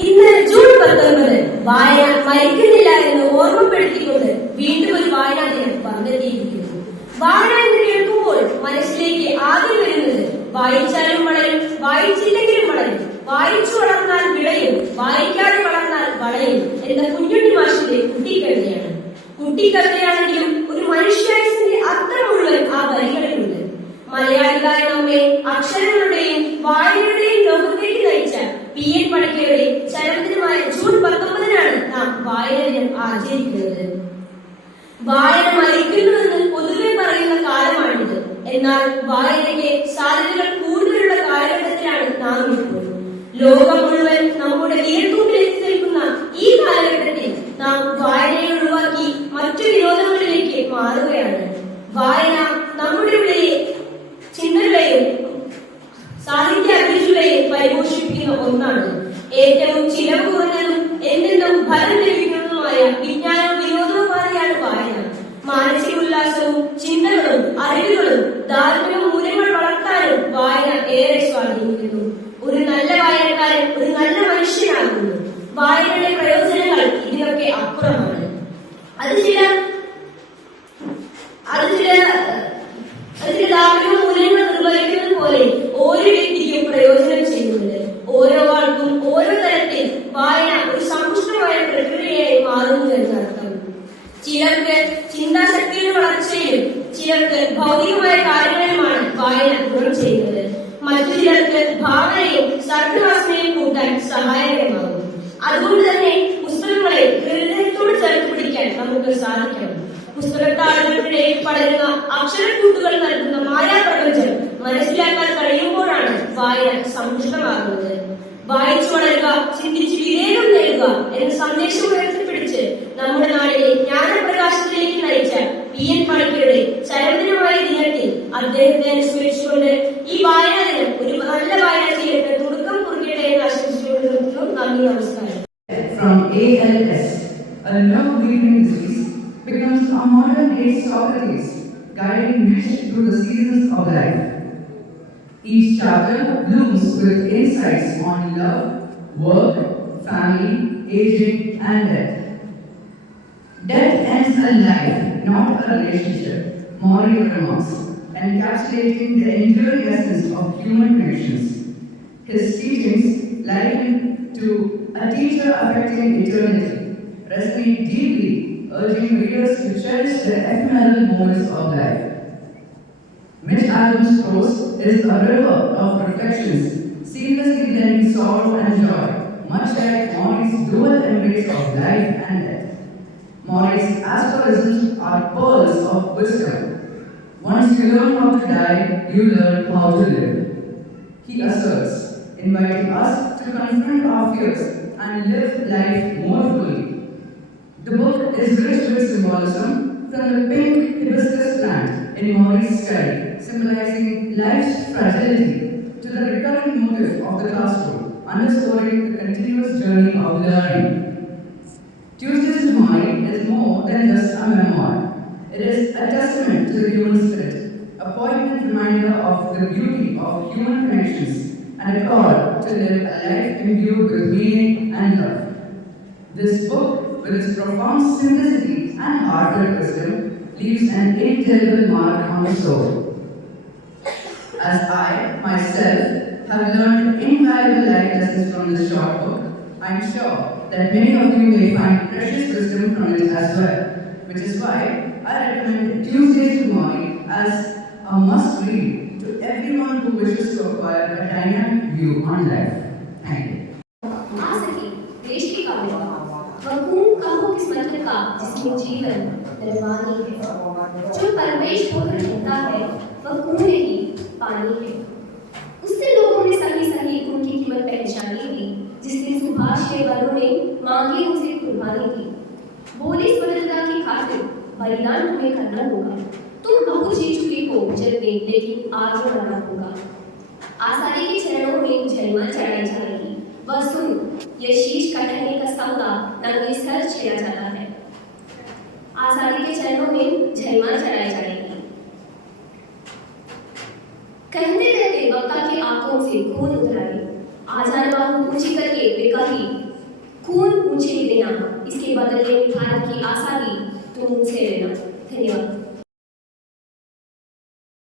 ഇന്ന് ജൂൺ 19 വായന മരിക്കുന്നില്ല എന്ന് ഓർമ്മപ്പെടുത്തിക്കൊണ്ട് വീണ്ടും ഒരു വായനാ ദിനം വന്നെത്തിയിരിക്കുന്നു. വായന എന്ന് കേൾക്കുമ്പോൾ മനസ്സിലേക്ക് ആദ്യം വരുന്നത് വായിച്ചാലും വളരും, വായിച്ചില്ലെങ്കിലും വളരും, വായിച്ചു വളർന്നാൽ വിളയും, വായിക്കാതെ വളർന്നാൽ വളയും എന്ന കുഞ്ഞുണ്ണി മാഷിന്റെ കുട്ടിക്കവിതയാണ്. കുട്ടിക്കവിതയാണെങ്കിലും ഒരു മനുഷ്യായുസിന്റെ അർത്ഥം മുഴുവൻ ആ വരികളിലുണ്ട്. മലയാളികളായ നമ്മെ അക്ഷരങ്ങളുടെയും വായനയുടെയും ലോകത്തേക്ക് നയിച്ച PN പണിക്കരുടെ ചരമദിനമായ ജൂൺ 19 നാം വായന ദിനം ആചരിക്കുന്നത്. വായന മരിക്കുന്നുവെന്ന് പൊതുവെ പറയുന്ന കാലമാണിത്. എന്നാൽ വായനയ്ക്ക് സാധ്യതകൾ കൂടുതലുള്ള കാലഘട്ടത്തിലാണ് നാം ഇപ്പോൾ. ലോകം മുഴുവൻ നമ്മുടെ വിരൽത്തുമ്പിൽ എത്തി നിൽക്കുന്ന ഈ കാലഘട്ടത്തിൽ നാം വായനയെ ഒഴിവാക്കി മറ്റു വിനോദങ്ങളിലേക്ക് മാറുകയാണ്. വായന നമ്മുടെ ഉള്ളിലെ ചിന്തകളെയും സാഹിത്യ അഭിരുചികളെയും പരിപോഷിപ്പിക്കുന്ന ഒന്നാണ്. ഏറ്റവും ചിലവ് കുറഞ്ഞതും എന്നെന്നും ഫലം ലഭിക്കുന്നതുമായ വിജ്ഞാന വിനോദോപാധിയാണ് വായന. മാനസിക ഉല്ലാസവും ചിന്തകളും അറിവുകളും ധാർമ്മിക മൂല്യങ്ങൾ വളർത്താനും വായന ഏറെ സ്വാധീനിക്കുന്നു. ഒരു നല്ല വായനക്കാരൻ ഒരു നല്ല മനുഷ്യനാകുന്നു. വായനയുടെ പ്രയോജനങ്ങൾ ഇതിനൊക്കെ അപ്പുറമാണ്. അത് ചില ധാർമ്മിക മൂല്യങ്ങൾ നിർവഹിക്കുന്നത് പോലെ ഓരോ വ്യക്തിക്കും പ്രയോജനം ചെയ്യുന്നുണ്ട്. ഓരോ ആൾക്കും ഓരോ തരത്തിൽ വായന ഒരു സമ്പുഷ്ടമായ പ്രക്രിയയായി മാറുന്നു എന്നർത്ഥം. ചിലർക്ക് ചിന്താശക്തിയുടെ വളർച്ചയിലും ചിലർക്ക് ഭൗതികമായ കാര്യങ്ങളിലുമാണ് വായന ഗുണം ചെയ്യുന്നത്. മറ്റു ചിലർക്ക് ഭാവനയും സർഗവാസനയും കൂട്ടാൻ സഹായകരമാകും. അതുകൊണ്ട് തന്നെ പുസ്തകങ്ങളെ ഹൃദയത്തോട് ചേർത്ത് പിടിക്കാൻ നമുക്ക് സാധിക്കണം. പുസ്തകത്താളുകൾക്കിടയിൽ പടരുന്ന അക്ഷരക്കൂട്ടുകൾ നൽകുന്ന മായാപ്രപഞ്ചം മനസ്സിലാക്കാൻ കഴിയുമ്പോഴാണ് വായന സമ്പുഷ്ടമാകുന്നത്. വായിച്ചു വളരുക, ചിന്തിച്ച് വിവേകം നേടുക എന്ന സന്ദേശം ഉയർത്തിപ്പിടിച്ച് നമ്മുടെ നാടിനെ ജ്ഞാനപ്രകാശത്തിലേക്ക് നയിച്ച PN പണിക്കരുടെ ചരമദിനമായ ദിനത്തിൽ അദ്ദേഹത്തെ അനുസ്മരിച്ചുകൊണ്ട് ഈ വായനാ ദിനം ഒരു നല്ല വായന ചെയ്യട്ടെ, തുടക്കം കുറിക്കട്ടെ എന്ന് ആശംസിച്ചുകൊണ്ട് നിർത്തുന്നു. നന്ദി, നമസ്കാരം. From ALS, a love-reading disease becomes a modern-day Socrates, guiding Nish through the seasons of life. Each chapter blooms with insights on love, work, family, aging, and death. Death ends a life, not a relationship, Maury remarks, encapsulating the enduring essence of human connections. His teachings, likened to a teacher affecting eternity, resonate deeply, urging readers to cherish the ephemeral moments of life. Mitch Albom's prose is a river of reflections, seamlessly blending sorrow and joy, much like Maury's dual embrace of life and death. Maury's aphorisms are pearls of wisdom. Once you learn how to die, you learn how to live. He asserts, inviting us to confront our fears and live life more fully. The book is rich with symbolism, from the pink hibiscus plant in Maury's sky, symbolizing life's fragility, to the recurring motif of the classroom, underscoring the continuous journey of learning. Tuesdays with Maury is more than just a memoir. It is a testament to the human spirit, a poignant reminder of the beauty of human connections, and a call to live a life imbued with meaning and love. This book, with its profound simplicity and heartfelt wisdom, leaves an indelible mark on the soul. As I, myself, have learned invaluable life lessons from this short book, I am sure that many of you may find precious wisdom from it as well, which is why I recommend Tuesdays with Maury as a must-read to everyone who wishes to acquire a dynamic view on life. Thank you. देश की काबिल वह खून कहो किस्मत का जिसमें जीवन रवानी है, जो परमेश होकर रहता है वह खून नहीं पानी है। उससे लोगों ने सही सही उनकी कीमत पहचानी थी, जिस दिन सुभाष के वालों ने मांगी उसे कुर्बानी थी। बोली स्वतंत्रता की खातिर बलिदान तुम्हें करना होगा, तुम बहुत जी चुके हो जन्म में, लेकिन आगे बढ़ना होगा। आजादी के चरणों में झलमा चढ़ाई जाएगी, वह सुन ये शीश कटने का सौदा नंगे सर छिड़ा जाता है। आजादी के चरणों में झलमा चढ़ाई जाएगी। कहते कहते वक्ता की आंखों से खून उतर आई, आजान बाहु ऊंची करके वे कही, खून मुझे देना, इसके बदले भारत की आज़ादी तुम मुझसे लेना। धन्यवाद।